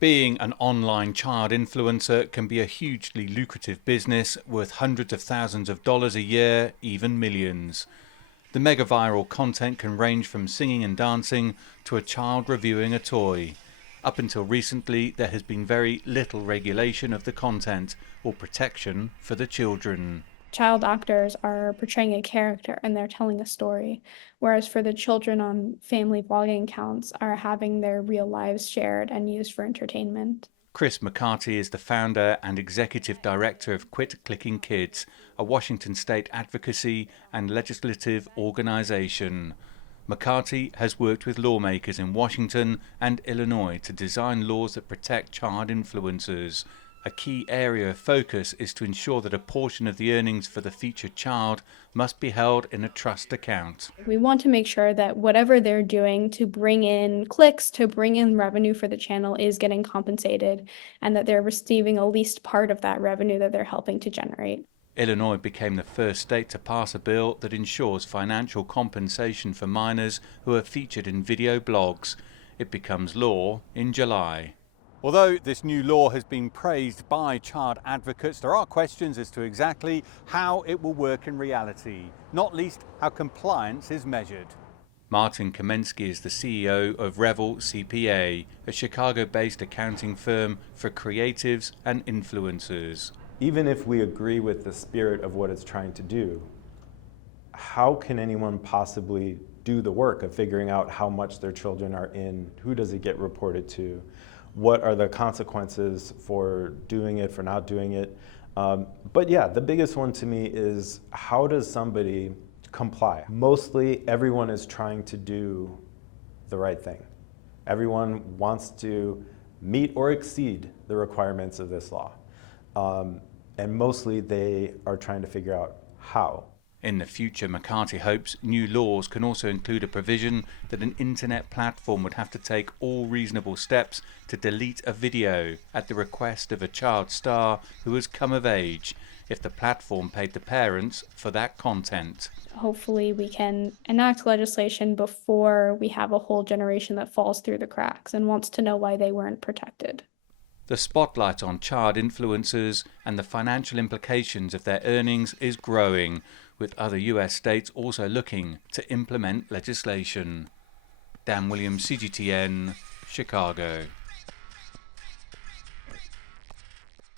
Being an online child influencer can be a hugely lucrative business worth hundreds of thousands of dollars a year, even millions. The mega viral content can range from singing and dancing to a child reviewing a toy. Up until recently, there has been very little regulation of the content or protection for the children. Child actors are portraying a character and they're telling a story, whereas for the children on family vlogging accounts are having their real lives shared and used for entertainment. Chris McCarthy is the founder and executive director of Quit Clicking Kids, a Washington state advocacy and legislative organization. McCarthy has worked with lawmakers in Washington and Illinois to design laws that protect child influencers. A key area of focus is to ensure that a portion of the earnings for the featured child must be held in a trust account. We want to make sure that whatever they're doing to bring in clicks, to bring in revenue for the channel is getting compensated, and that they're receiving at least part of that revenue that they're helping to generate. Illinois became the first state to pass a bill that ensures financial compensation for minors who are featured in video blogs. It becomes law in July. Although this new law has been praised by child advocates, there are questions as to exactly how it will work in reality, not least how compliance is measured. Martin Kamensky is the CEO of Revel CPA, a Chicago-based accounting firm for creatives and influencers. Even if we agree with the spirit of what it's trying to do, how can anyone possibly do the work of figuring out how much their children are in? Who does it get reported to? What are the consequences for doing it, for not doing it? But yeah, the biggest one to me is, how does somebody comply? Mostly everyone is trying to do the right thing. Everyone wants to meet or exceed the requirements of this law. And mostly they are trying to figure out how. In the future, McCarthy hopes new laws can also include a provision that an internet platform would have to take all reasonable steps to delete a video at the request of a child star who has come of age, if the platform paid the parents for that content. Hopefully we can enact legislation before we have a whole generation that falls through the cracks and wants to know why they weren't protected. The spotlight on child influencers and the financial implications of their earnings is growing, with other US states also looking to implement legislation. Dan Williams, CGTN, Chicago.